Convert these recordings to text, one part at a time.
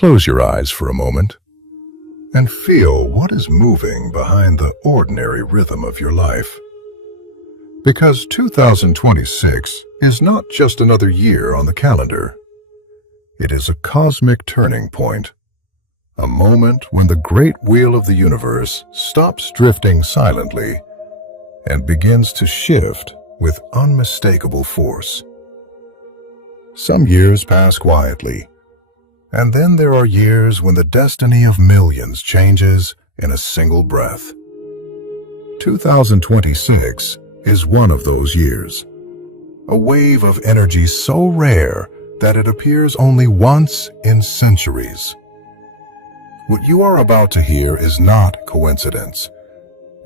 Close your eyes for a moment and feel what is moving behind the ordinary rhythm of your life. Because 2026 is not just another year on the calendar. It is a cosmic turning point, a moment when the great wheel of the universe stops drifting silently and begins to shift with unmistakable force. Some years pass quietly, and then there are years when the destiny of millions changes in a single breath. 2026 is one of those years. A wave of energy so rare that it appears only once in centuries. What you are about to hear is not coincidence.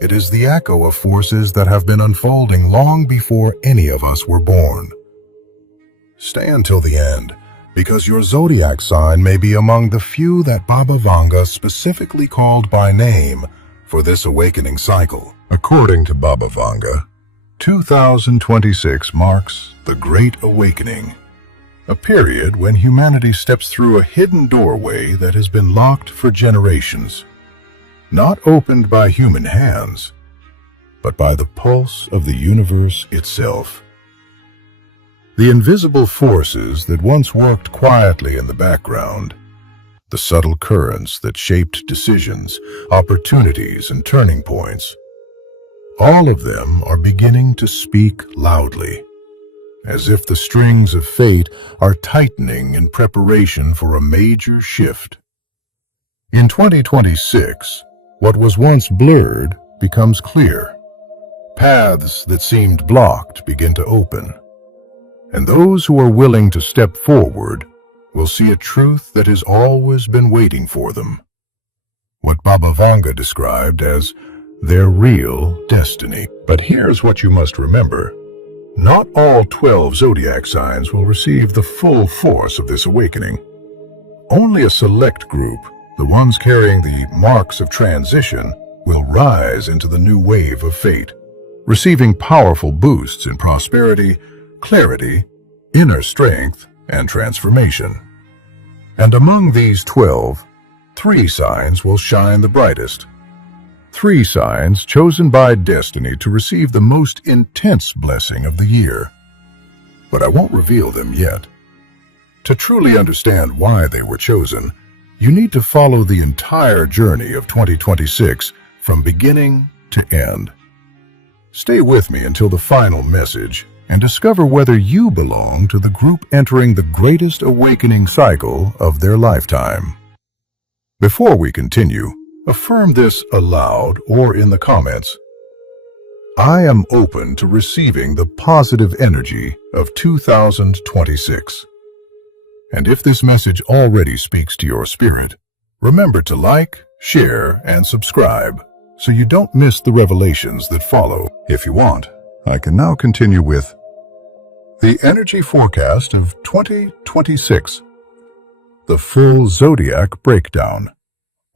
It is the echo of forces that have been unfolding long before any of us were born. Stay until the end, because your zodiac sign may be among the few that Baba Vanga specifically called by name for this awakening cycle. According to Baba Vanga, 2026 marks the Great Awakening, a period when humanity steps through a hidden doorway that has been locked for generations, not opened by human hands, but by the pulse of the universe itself. The invisible forces that once worked quietly in the background, the subtle currents that shaped decisions, opportunities, and turning points, all of them are beginning to speak loudly, as if the strings of fate are tightening in preparation for a major shift. In 2026, what was once blurred becomes clear. Paths that seemed blocked begin to open, and those who are willing to step forward will see a truth that has always been waiting for them. What Baba Vanga described as their real destiny. But here's what you must remember. Not all 12 zodiac signs will receive the full force of this awakening. Only a select group, the ones carrying the marks of transition, will rise into the new wave of fate, receiving powerful boosts in prosperity, clarity, inner strength, and transformation. And among these 12, 3 signs will shine the brightest. 3 signs chosen by destiny to receive the most intense blessing of the year. But I won't reveal them yet. To truly understand why they were chosen, you need to follow the entire journey of 2026 from beginning to end. Stay with me until the final message and discover whether you belong to the group entering the greatest awakening cycle of their lifetime. Before we continue, affirm this aloud or in the comments. I am open to receiving the positive energy of 2026. And if this message already speaks to your spirit, remember to like, share, and subscribe so you don't miss the revelations that follow. If you want, I can now continue with the energy forecast of 2026, the full zodiac breakdown,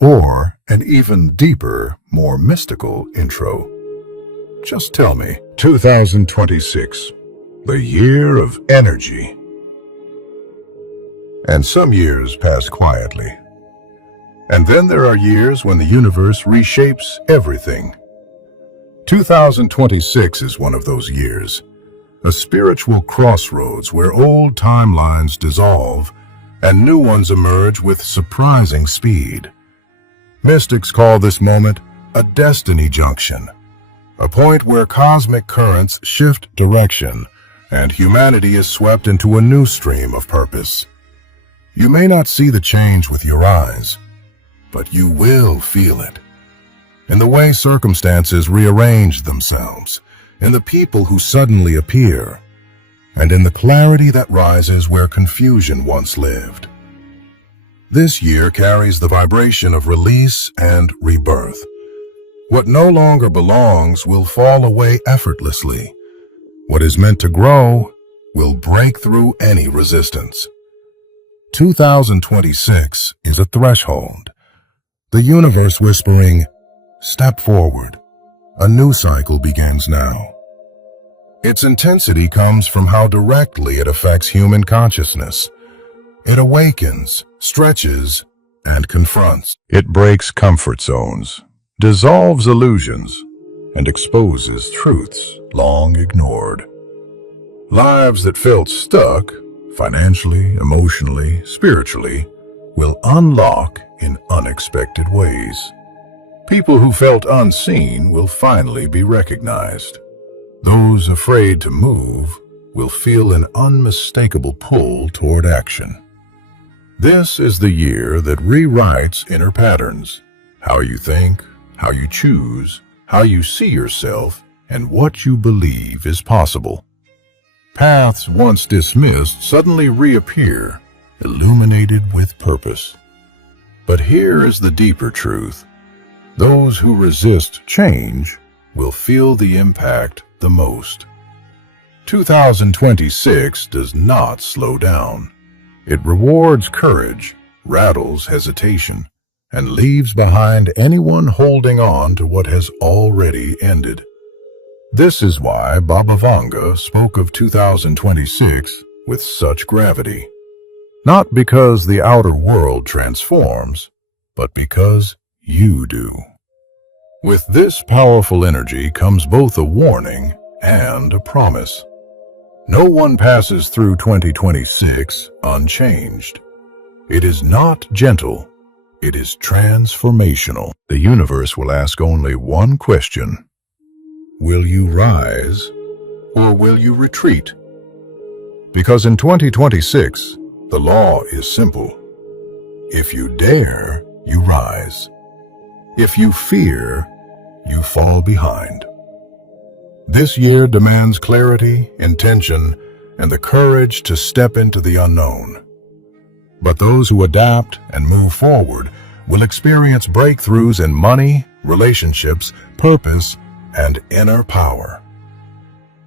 or an even deeper, more mystical intro. Just tell me, 2026, the year of energy. And some years pass quietly. And then there are years when the universe reshapes everything. 2026 is one of those years, a spiritual crossroads where old timelines dissolve and new ones emerge with surprising speed. Mystics call this moment a destiny junction, a point where cosmic currents shift direction and humanity is swept into a new stream of purpose. You may not see the change with your eyes, but you will feel it. In the way circumstances rearrange themselves, in the people who suddenly appear, and in the clarity that rises where confusion once lived. This year carries the vibration of release and rebirth. What no longer belongs will fall away effortlessly. What is meant to grow will break through any resistance. 2026 is a threshold. The universe whispering, step forward. A new cycle begins now. Its intensity comes from how directly it affects human consciousness. It awakens, stretches, and confronts. It breaks comfort zones, dissolves illusions, and exposes truths long ignored. Lives that felt stuck, financially, emotionally, spiritually, will unlock in unexpected ways. People who felt unseen will finally be recognized. Those afraid to move will feel an unmistakable pull toward action. This is the year that rewrites inner patterns. How you think, how you choose, how you see yourself, and what you believe is possible. Paths once dismissed suddenly reappear, illuminated with purpose. But here is the deeper truth. Those who resist change will feel the impact the most. 2026 does not slow down. It rewards courage, rattles hesitation, and leaves behind anyone holding on to what has already ended. This is why Baba Vanga spoke of 2026 with such gravity. Not because the outer world transforms, but because you do. With this powerful energy comes both a warning and a promise. No one passes through 2026 unchanged. It is not gentle. It is transformational. The universe will ask only one question. Will you rise or will you retreat? Because in 2026, the law is simple. If you dare, you rise. If you fear, you fall behind. This year demands clarity, intention, and the courage to step into the unknown. But those who adapt and move forward will experience breakthroughs in money, relationships, purpose, and inner power.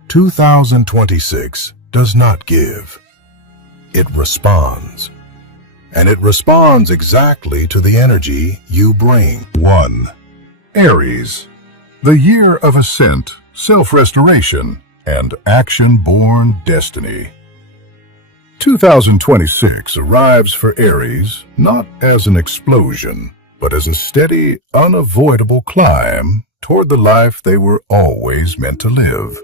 2026 does not give. It responds. And it responds exactly to the energy you bring. 1. Aries, the year of ascent, self-restoration, and action-born destiny. 2026 arrives for Aries not as an explosion, but as a steady, unavoidable climb toward the life they were always meant to live.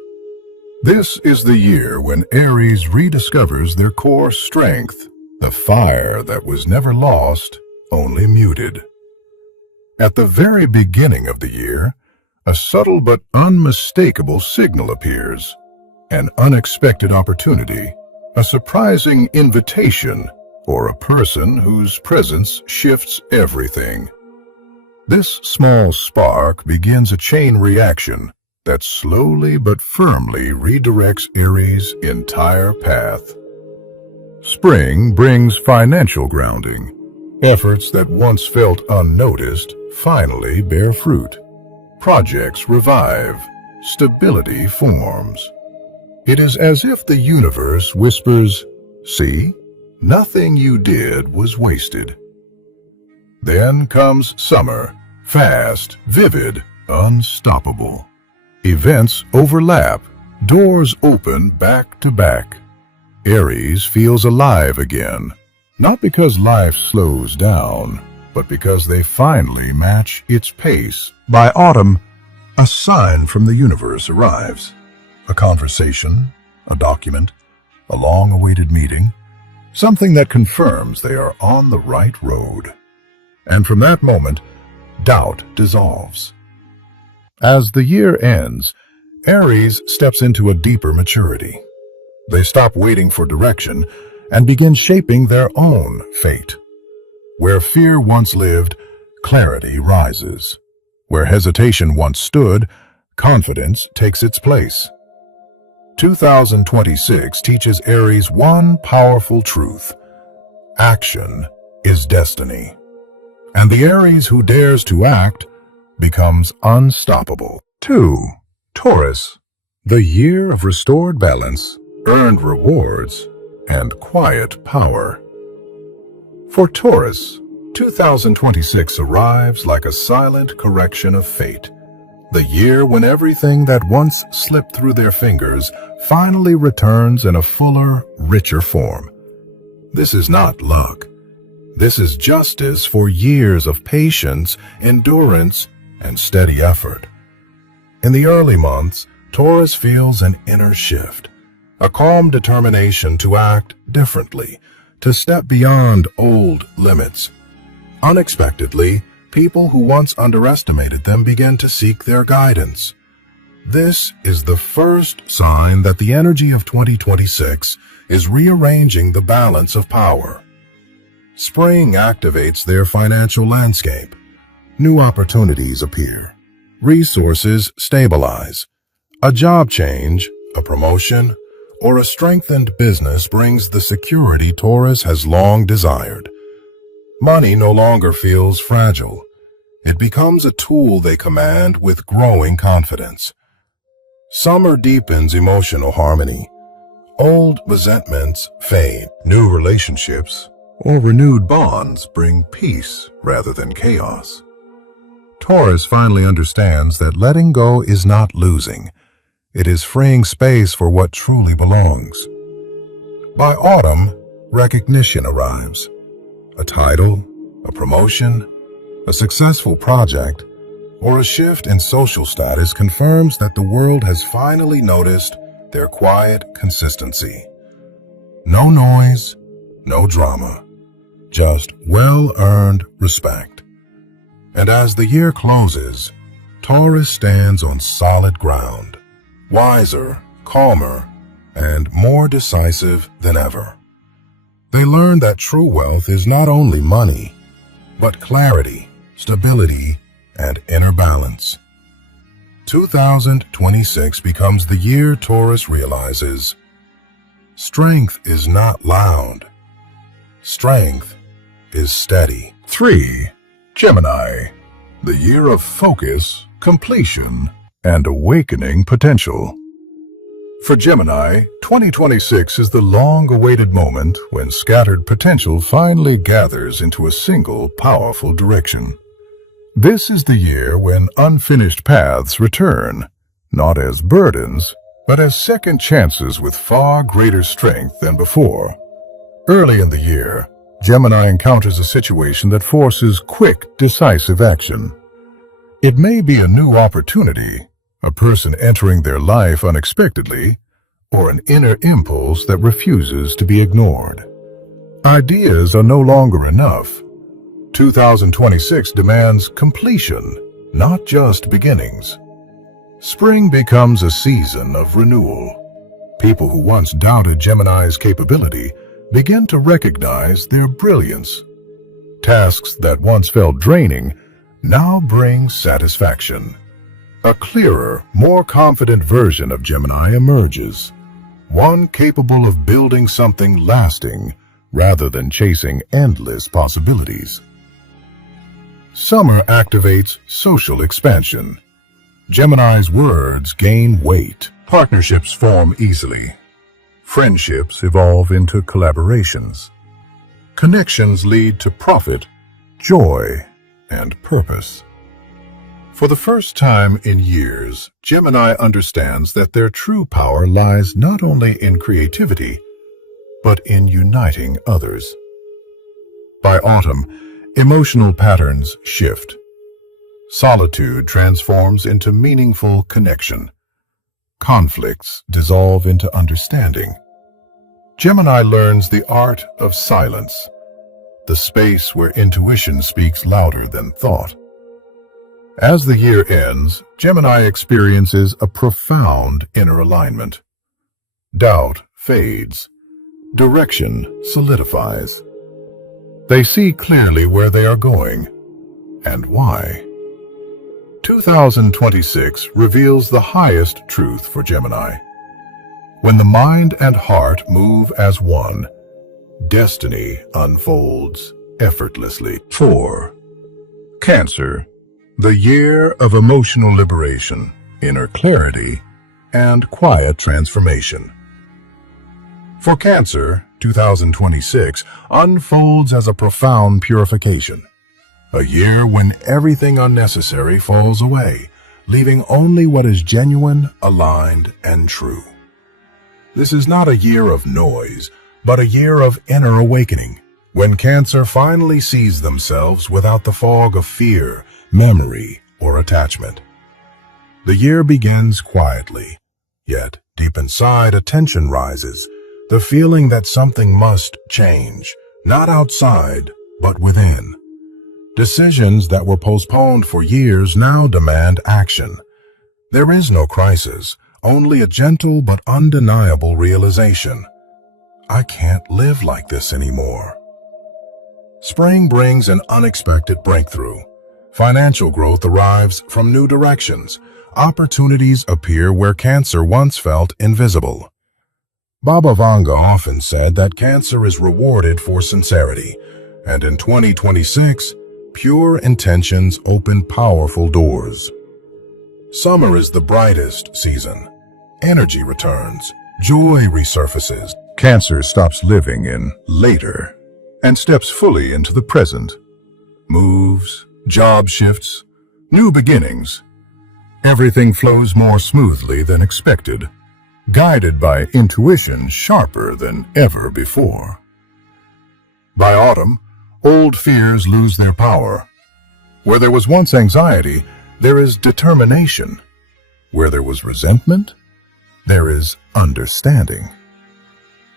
This is the year when Aries rediscovers their core strength, the fire that was never lost, only muted. At the very beginning of the year, a subtle but unmistakable signal appears, an unexpected opportunity, a surprising invitation, or a person whose presence shifts everything. This small spark begins a chain reaction that slowly but firmly redirects Aries' entire path. Spring brings financial grounding. Efforts that once felt unnoticed finally bear fruit. Projects revive. Stability forms. It is as if the universe whispers, "See, nothing you did was wasted." Then comes summer, fast, vivid, unstoppable. Events overlap, doors open back to back. Aries feels alive again, not because life slows down, but because they finally match its pace. By autumn, a sign from the universe arrives. A conversation, a document, a long-awaited meeting, something that confirms they are on the right road. And from that moment, doubt dissolves. As the year ends, Aries steps into a deeper maturity. They stop waiting for direction and begin shaping their own fate. Where fear once lived, clarity rises. Where hesitation once stood, confidence takes its place. 2026 teaches Aries one powerful truth. Action is destiny. And the Aries who dares to act becomes unstoppable. 2. Taurus, the year of restored balance, earned rewards, and quiet power. For Taurus, 2026 arrives like a silent correction of fate. The year when everything that once slipped through their fingers finally returns in a fuller, richer form. This is not luck. This is justice for years of patience, endurance, and steady effort. In the early months, Taurus feels an inner shift, a calm determination to act differently, to step beyond old limits. Unexpectedly, people who once underestimated them begin to seek their guidance. This is the first sign that the energy of 2026 is rearranging the balance of power. Spring activates their financial landscape. New opportunities appear. Resources stabilize. A job change, a promotion, or a strengthened business brings the security Taurus has long desired. Money no longer feels fragile. It becomes a tool they command with growing confidence. Summer deepens emotional harmony. Old resentments fade. New relationships or renewed bonds bring peace rather than chaos. Taurus finally understands that letting go is not losing. It is freeing space for what truly belongs. By autumn, recognition arrives. A title, a promotion, a successful project, or a shift in social status confirms that the world has finally noticed their quiet consistency. No noise, no drama, just well-earned respect. And as the year closes, Taurus stands on solid ground, wiser, calmer, and more decisive than ever. They learn that true wealth is not only money, but clarity, stability, and inner balance. 2026 becomes the year Taurus realizes strength is not loud. Strength is steady. 3. Gemini, the year of focus, completion, and awakening potential. For Gemini, 2026 is the long-awaited moment when scattered potential finally gathers into a single powerful direction. This is the year when unfinished paths return, not as burdens, but as second chances with far greater strength than before. Early in the year, Gemini encounters a situation that forces quick, decisive action. It may be a new opportunity, a person entering their life unexpectedly, or an inner impulse that refuses to be ignored. Ideas are no longer enough. 2026 demands completion, not just beginnings. Spring becomes a season of renewal. People who once doubted Gemini's capability begin to recognize their brilliance. Tasks that once felt draining now bring satisfaction. A clearer, more confident version of Gemini emerges, one capable of building something lasting rather than chasing endless possibilities. Summer activates social expansion. Gemini's words gain weight. Partnerships form easily. Friendships evolve into collaborations. Connections lead to profit, joy, and purpose. For the first time in years, Gemini understands that their true power lies not only in creativity, but in uniting others. By autumn, emotional patterns shift. Solitude transforms into meaningful connection. Conflicts dissolve into understanding. Gemini learns the art of silence, the space where intuition speaks louder than thought. As the year ends, Gemini experiences a profound inner alignment. Doubt fades. Direction solidifies. They see clearly where they are going and why. 2026 reveals the highest truth for Gemini. When the mind and heart move as one, destiny unfolds effortlessly. 4. Cancer, the year of emotional liberation, inner clarity, and quiet transformation. For Cancer, 2026 unfolds as a profound purification. A year when everything unnecessary falls away, leaving only what is genuine, aligned, and true. This is not a year of noise, but a year of inner awakening, when Cancer finally sees themselves without the fog of fear, memory, or attachment. The year begins quietly, yet deep inside a tension rises, the feeling that something must change, not outside, but within. Decisions that were postponed for years now demand action. There is no crisis, only a gentle but undeniable realization. I can't live like this anymore. Spring brings an unexpected breakthrough. Financial growth arrives from new directions. Opportunities appear where Cancer once felt invisible. Baba Vanga often said that Cancer is rewarded for sincerity, and in 2026, pure intentions open powerful doors. Summer is the brightest season. Energy returns, joy resurfaces. Cancer stops living in later and steps fully into the present. Moves, job shifts, new beginnings. Everything flows more smoothly than expected, guided by intuition sharper than ever before. By autumn, old fears lose their power. Where there was once anxiety, there is determination. Where there was resentment, there is understanding.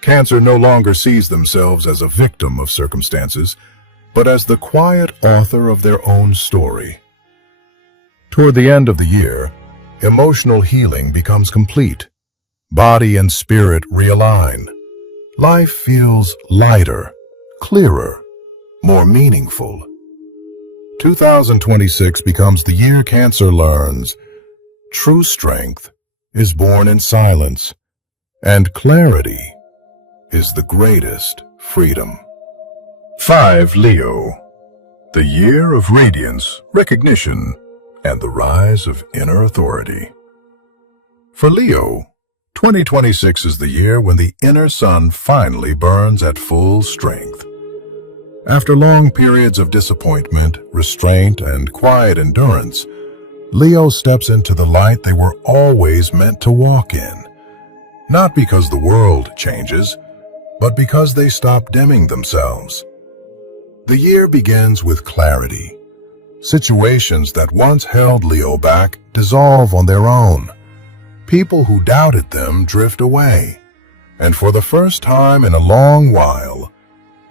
Cancer no longer sees themselves as a victim of circumstances, but as the quiet author of their own story. Toward the end of the year, emotional healing becomes complete. Body and spirit realign. Life feels lighter, clearer, more meaningful. 2026 becomes the year Cancer learns true strength is born in silence, and clarity is the greatest freedom. 5. Leo. The year of radiance, recognition, and the rise of inner authority. For Leo, 2026 is the year when the inner sun finally burns at full strength. After long periods of disappointment, restraint, and quiet endurance, Leo steps into the light they were always meant to walk in. Not because the world changes, but because they stop dimming themselves. The year begins with clarity. Situations that once held Leo back dissolve on their own. People who doubted them drift away. And for the first time in a long while,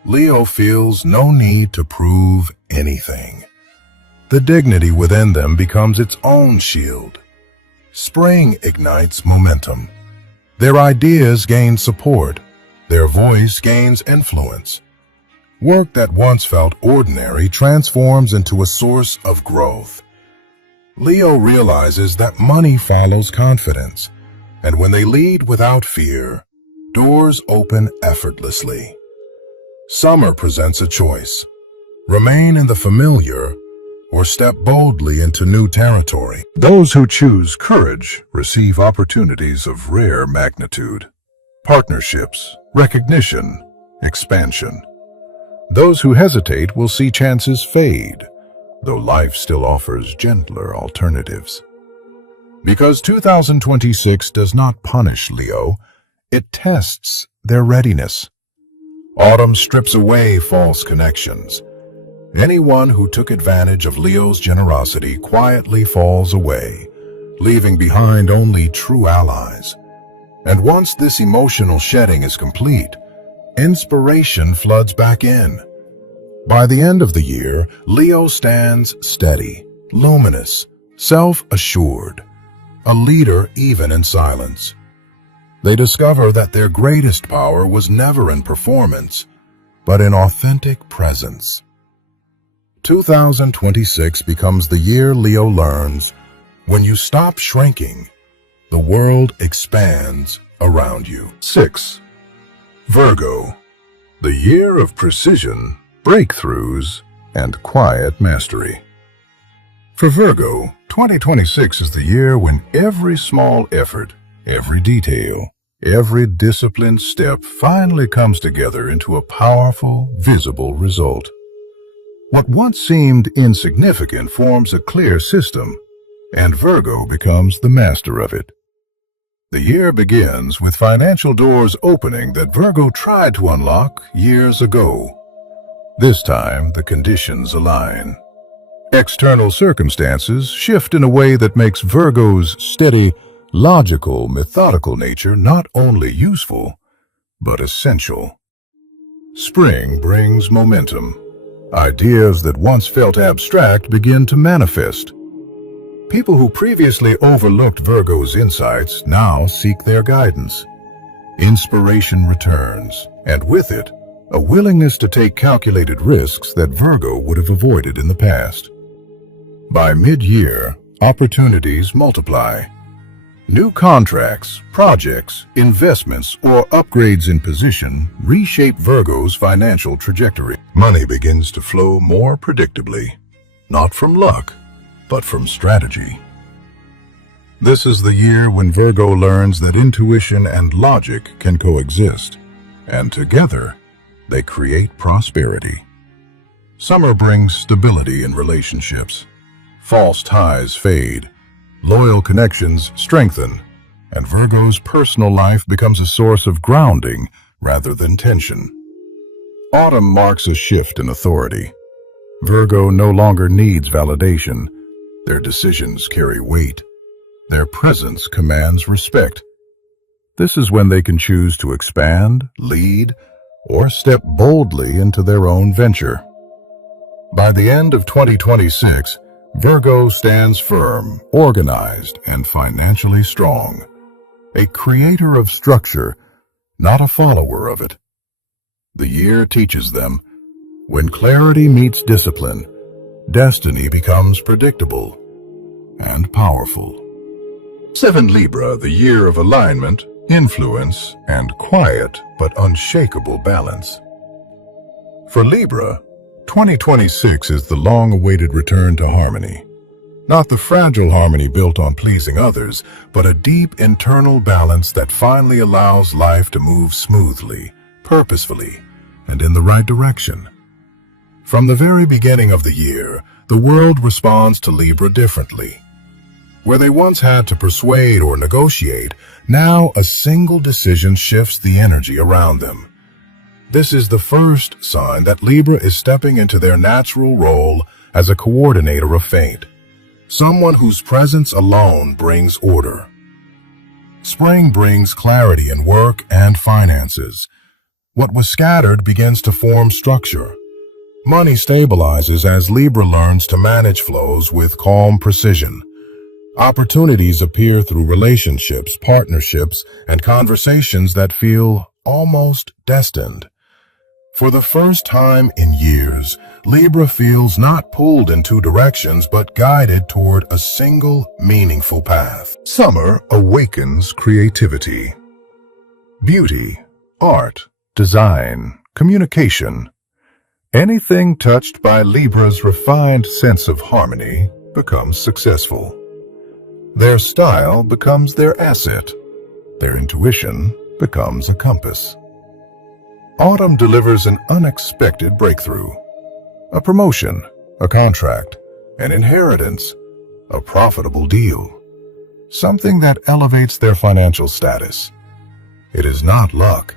Leo feels no need to prove anything. The dignity within them becomes its own shield. Spring ignites momentum. Their ideas gain support. Their voice gains influence. Work that once felt ordinary transforms into a source of growth. Leo realizes that money follows confidence, and when they lead without fear, doors open effortlessly. Summer presents a choice: remain in the familiar or step boldly into new territory. Those who choose courage receive opportunities of rare magnitude. Partnerships, recognition, expansion. Those who hesitate will see chances fade, though life still offers gentler alternatives. Because 2026 does not punish Leo, it tests their readiness. Autumn strips away false connections. Anyone who took advantage of Leo's generosity quietly falls away, leaving behind only true allies. And once this emotional shedding is complete, inspiration floods back in. By the end of the year, Leo stands steady, luminous, self-assured, a leader even in silence. They discover that their greatest power was never in performance, but in authentic presence. 2026 becomes the year Leo learns, when you stop shrinking, the world expands around you. 6. Virgo. The year of precision, breakthroughs, and quiet mastery. For Virgo, 2026 is the year when every small effort, every detail, every disciplined step finally comes together into a powerful, visible result. What once seemed insignificant forms a clear system, and Virgo becomes the master of it. The year begins with financial doors opening that Virgo tried to unlock years ago. This time, the conditions align. External circumstances shift in a way that makes Virgo's steady, logical, methodical nature not only useful, but essential. Spring brings momentum. Ideas that once felt abstract begin to manifest. People who previously overlooked Virgo's insights now seek their guidance. Inspiration returns, and with it, a willingness to take calculated risks that Virgo would have avoided in the past. By mid-year, opportunities multiply. New contracts, projects, investments, or upgrades in position reshape Virgo's financial trajectory. Money begins to flow more predictably, not from luck, but from strategy. This is the year when Virgo learns that intuition and logic can coexist, and together they create prosperity. Summer brings stability in relationships. False ties fade, loyal connections strengthen, and Virgo's personal life becomes a source of grounding rather than tension. Autumn marks a shift in authority. Virgo no longer needs validation. Their decisions carry weight. Their presence commands respect. This is when they can choose to expand, lead, or step boldly into their own venture. By the end of 2026, Virgo stands firm, organized, and financially strong. A creator of structure, not a follower of it. The year teaches them, when clarity meets discipline, destiny becomes predictable and powerful. 7 Libra, the year of alignment, influence, and quiet but unshakable balance. For Libra, 2026 is the long-awaited return to harmony. Not the fragile harmony built on pleasing others, but a deep internal balance that finally allows life to move smoothly, purposefully, and in the right direction. From the very beginning of the year, the world responds to Libra differently. Where they once had to persuade or negotiate, now a single decision shifts the energy around them. This is the first sign that Libra is stepping into their natural role as a coordinator of fate, someone whose presence alone brings order. Spring brings clarity in work and finances. What was scattered begins to form structure. Money stabilizes as Libra learns to manage flows with calm precision. Opportunities appear through relationships, partnerships, and conversations that feel almost destined. For the first time in years, Libra feels not pulled in 2 directions but guided toward a single, meaningful path. Summer awakens creativity. Beauty, art, design, communication. Anything touched by Libra's refined sense of harmony becomes successful. Their style becomes their asset. Their intuition becomes a compass. Autumn delivers an unexpected breakthrough. A promotion, a contract, an inheritance, a profitable deal. Something that elevates their financial status. It is not luck.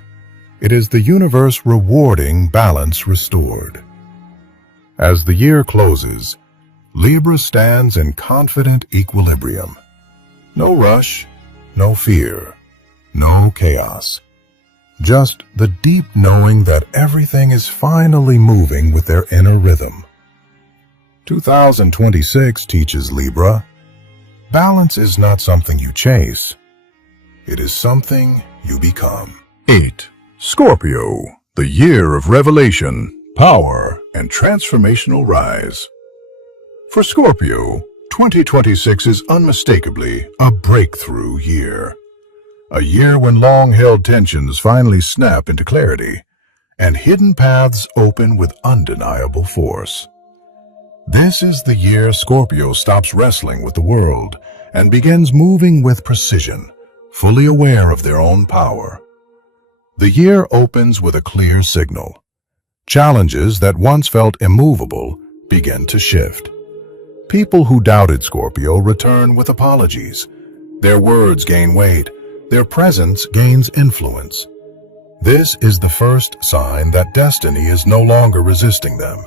It is the universe rewarding balance restored. As the year closes, Libra stands in confident equilibrium. No rush, no fear, no chaos. Just the deep knowing that everything is finally moving with their inner rhythm. 2026 teaches Libra, balance is not something you chase. It is something you become. 8. Scorpio, the year of revelation, power, and transformational rise. For Scorpio, 2026 is unmistakably a breakthrough year. A year when long-held tensions finally snap into clarity, and hidden paths open with undeniable force. This is the year Scorpio stops wrestling with the world and begins moving with precision, fully aware of their own power. The year opens with a clear signal. Challenges that once felt immovable begin to shift. People who doubted Scorpio return with apologies. Their words gain weight, Their presence gains influence. This is the first sign that destiny is no longer resisting them.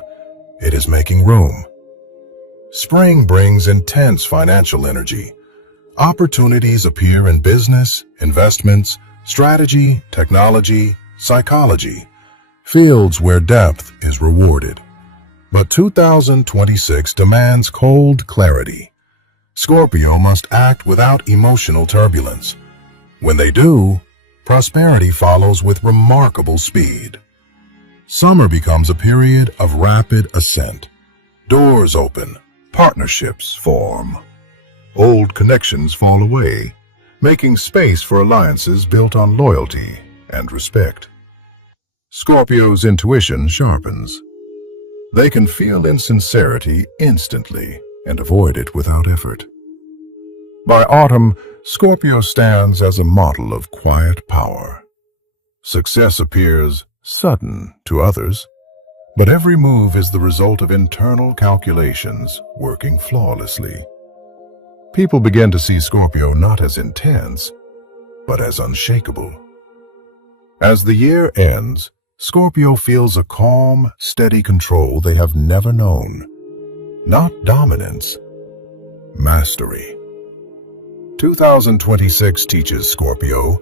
It is making room. Spring brings intense financial energy. Opportunities appear in business, investments, strategy, technology, psychology, fields where depth is rewarded. But 2026 demands cold clarity. Scorpio must act without emotional turbulence. When they do, prosperity follows with remarkable speed. Summer becomes a period of rapid ascent. Doors open, partnerships form. Old connections fall away, making space for alliances built on loyalty and respect. Scorpio's intuition sharpens. They can feel insincerity instantly and avoid it without effort. By autumn, Scorpio stands as a model of quiet power. Success appears sudden to others, but every move is the result of internal calculations working flawlessly. People begin to see Scorpio not as intense, but as unshakable. As the year ends, Scorpio feels a calm, steady control they have never known. Not dominance, mastery. 2026 teaches Scorpio,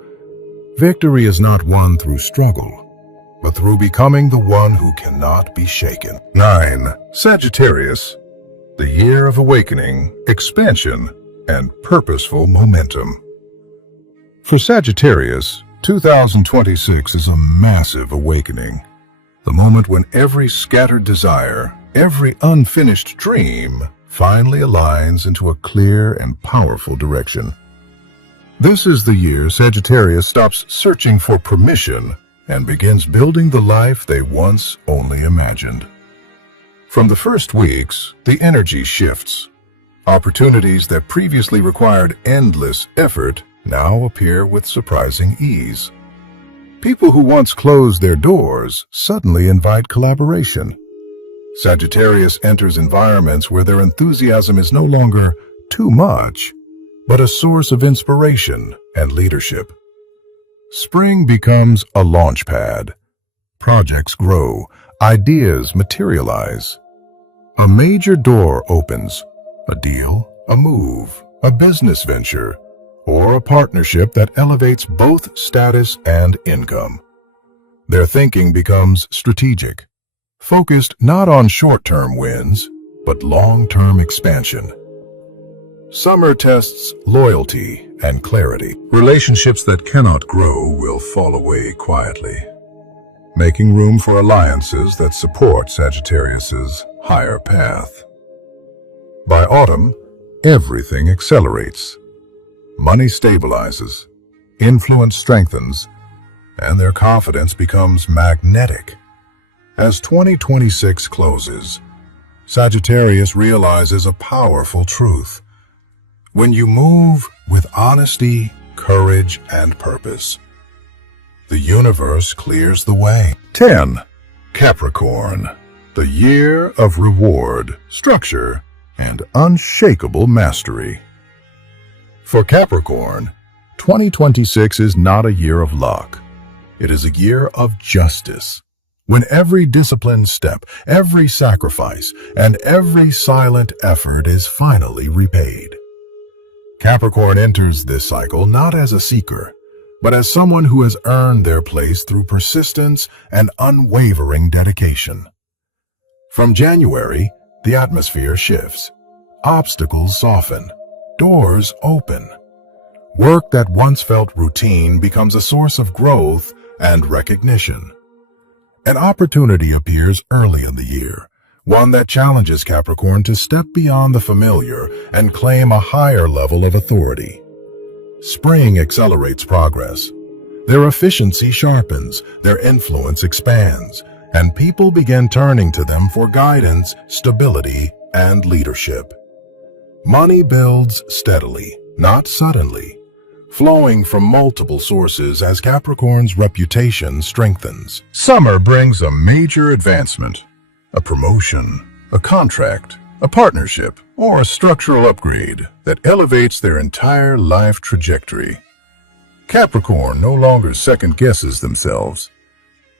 victory is not won through struggle, but through becoming the one who cannot be shaken. 9. Sagittarius, the year of awakening, expansion, and purposeful momentum. For Sagittarius, 2026 is a massive awakening, the moment when every scattered desire, every unfinished dream, finally aligns into a clear and powerful direction. This is the year Sagittarius stops searching for permission and begins building the life they once only imagined. From the first weeks, the energy shifts. Opportunities that previously required endless effort now appear with surprising ease. People who once closed their doors suddenly invite collaboration. Sagittarius enters environments where their enthusiasm is no longer too much, but a source of inspiration and leadership. Spring becomes a launch pad. Projects grow, ideas materialize. A major door opens, a deal, a move, a business venture, or a partnership that elevates both status and income. Their thinking becomes strategic, focused not on short-term wins, but long-term expansion. Summer tests loyalty and clarity. Relationships that cannot grow will fall away quietly, making room for alliances that support Sagittarius's higher path. By autumn, everything accelerates. Money stabilizes, influence strengthens, and their confidence becomes magnetic. As 2026 closes, Sagittarius realizes a powerful truth. When you move with honesty, courage, and purpose, the universe clears the way. 10. Capricorn, the year of reward, structure, and unshakable mastery. For Capricorn, 2026 is not a year of luck. It is a year of justice, when every disciplined step, every sacrifice, and every silent effort is finally repaid. Capricorn enters this cycle not as a seeker, but as someone who has earned their place through persistence and unwavering dedication. From January, the atmosphere shifts. Obstacles soften. Doors open. Work that once felt routine becomes a source of growth and recognition. An opportunity appears early in the year, one that challenges Capricorn to step beyond the familiar and claim a higher level of authority. Spring accelerates progress. Their efficiency sharpens, their influence expands, and people begin turning to them for guidance, stability, and leadership. Money builds steadily, not suddenly, flowing from multiple sources as Capricorn's reputation strengthens. Summer brings a major advancement, a promotion, a contract, a partnership, or a structural upgrade that elevates their entire life trajectory. Capricorn no longer second-guesses themselves.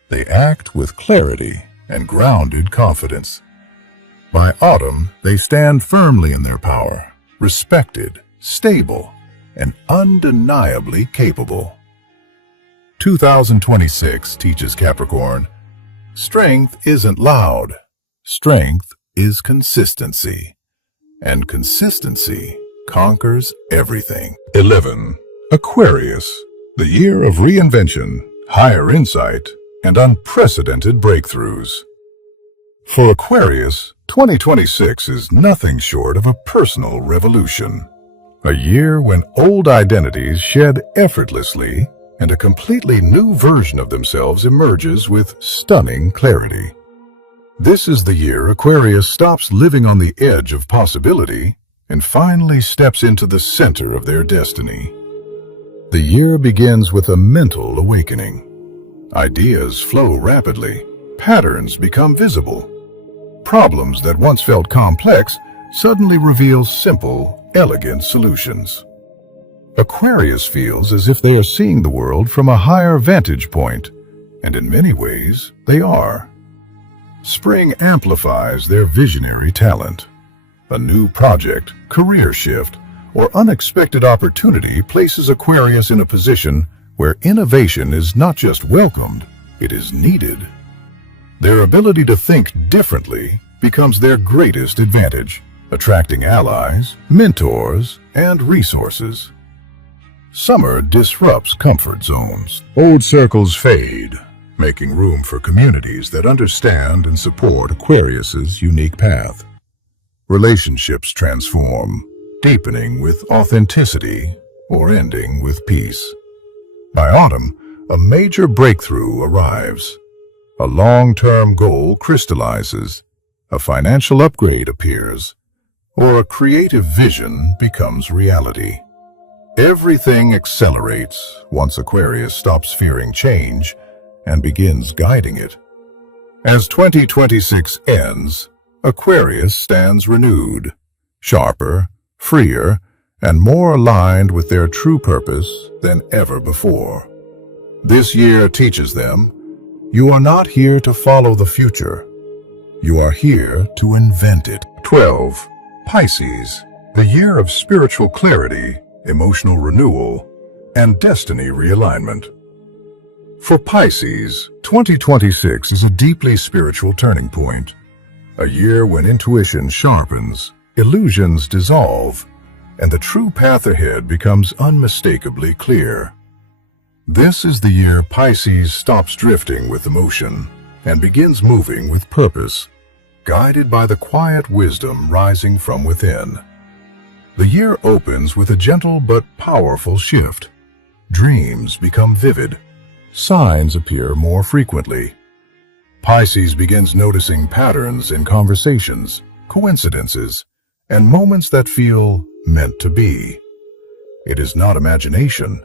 They act with clarity and grounded confidence. By autumn, they stand firmly in their power, respected, stable, and undeniably capable. 2026 teaches Capricorn, strength isn't loud. Strength is consistency. And consistency conquers everything. 11. Aquarius, the year of reinvention, higher insight, and unprecedented breakthroughs. For Aquarius, 2026 is nothing short of a personal revolution. A year when old identities shed effortlessly and a completely new version of themselves emerges with stunning clarity. This is the year Aquarius stops living on the edge of possibility and finally steps into the center of their destiny. The year begins with a mental awakening. Ideas flow rapidly, patterns become visible. Problems that once felt complex suddenly reveal simple, elegant solutions. Aquarius feels as if they are seeing the world from a higher vantage point, and in many ways, they are. Spring amplifies their visionary talent. A new project, career shift, or unexpected opportunity places Aquarius in a position where innovation is not just welcomed, it is needed. Their ability to think differently becomes their greatest advantage, attracting allies, mentors, and resources. Summer disrupts comfort zones. Old circles fade, making room for communities that understand and support Aquarius's unique path. Relationships transform, deepening with authenticity or ending with peace. By autumn, a major breakthrough arrives. A long-term goal crystallizes, a financial upgrade appears, or a creative vision becomes reality. Everything accelerates once Aquarius stops fearing change and begins guiding it. As 2026 ends, Aquarius stands renewed, sharper, freer, and more aligned with their true purpose than ever before. This year teaches them, you are not here to follow the future. You are here to invent it. 12. Pisces, the year of spiritual clarity, emotional renewal, and destiny realignment. For Pisces, 2026 is a deeply spiritual turning point. A year when intuition sharpens, illusions dissolve, and the true path ahead becomes unmistakably clear. This is the year Pisces stops drifting with emotion and begins moving with purpose, guided by the quiet wisdom rising from within. The year opens with a gentle but powerful shift. Dreams become vivid. Signs appear more frequently. Pisces begins noticing patterns in conversations, coincidences, and moments that feel meant to be. It is not imagination.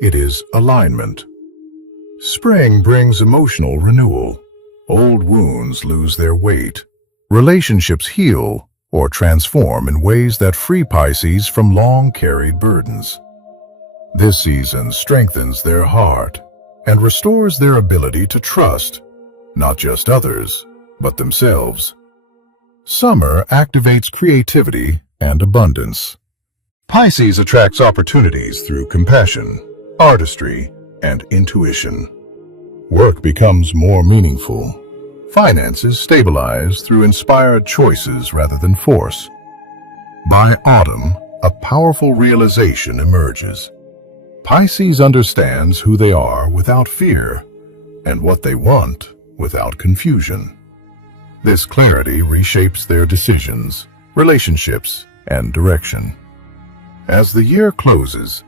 It is alignment. Spring brings emotional renewal. Old wounds lose their weight. Relationships heal or transform in ways that free Pisces from long-carried burdens. This season strengthens their heart and restores their ability to trust, not just others, but themselves. Summer activates creativity and abundance. Pisces attracts opportunities through compassion, artistry, and intuition. Work becomes more meaningful. Finances stabilize through inspired choices rather than force. By autumn, a powerful realization emerges. Pisces understands who they are without fear and what they want without confusion. This clarity reshapes their decisions, relationships, and direction. As the year closes,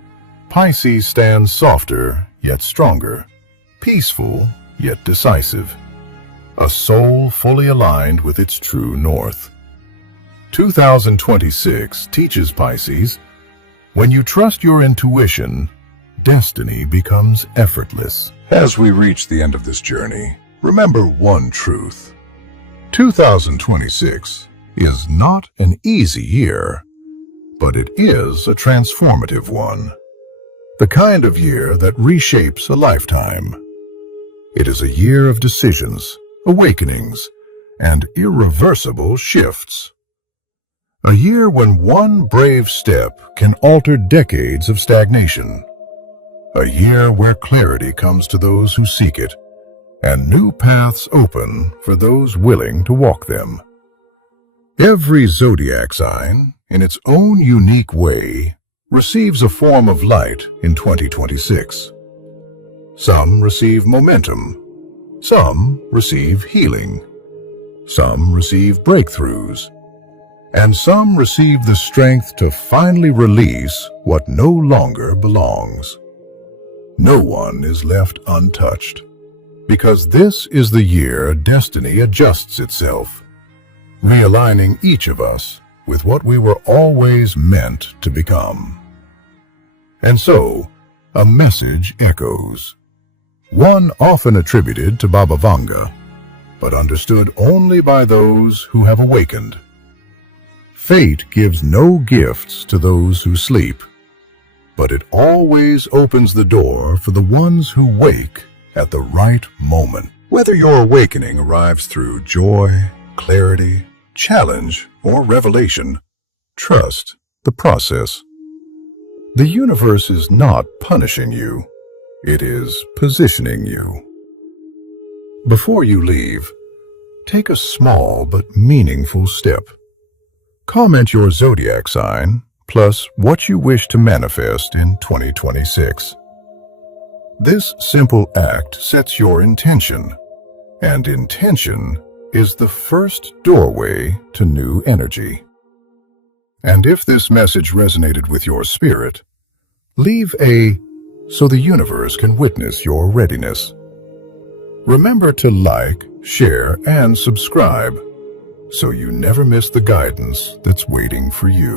Pisces stands softer yet stronger, peaceful yet decisive, a soul fully aligned with its true north. 2026 teaches Pisces, when you trust your intuition, destiny becomes effortless. As we reach the end of this journey, remember one truth. 2026 is not an easy year, but it is a transformative one. the kind of year that reshapes a lifetime. It is a year of decisions, awakenings, and irreversible shifts. A year when one brave step can alter decades of stagnation. A year where clarity comes to those who seek it, and new paths open for those willing to walk them. Every zodiac sign, in its own unique way, receives a form of light in 2026. Some receive momentum, some receive healing, some receive breakthroughs, and some receive the strength to finally release what no longer belongs. No one is left untouched, because this is the year destiny adjusts itself, realigning each of us with what we were always meant to become. And so, a message echoes, one often attributed to Baba Vanga, but understood only by those who have awakened. Fate gives no gifts to those who sleep, but it always opens the door for the ones who wake at the right moment. Whether your awakening arrives through joy, clarity, challenge, or revelation, trust the process. The universe is not punishing you, it is positioning you. Before you leave, take a small but meaningful step. Comment your zodiac sign, plus what you wish to manifest in 2026. This simple act sets your intention, and intention is the first doorway to new energy. And if this message resonated with your spirit, leave a so the universe can witness your readiness. Remember to like, share, and subscribe so you never miss the guidance that's waiting for you.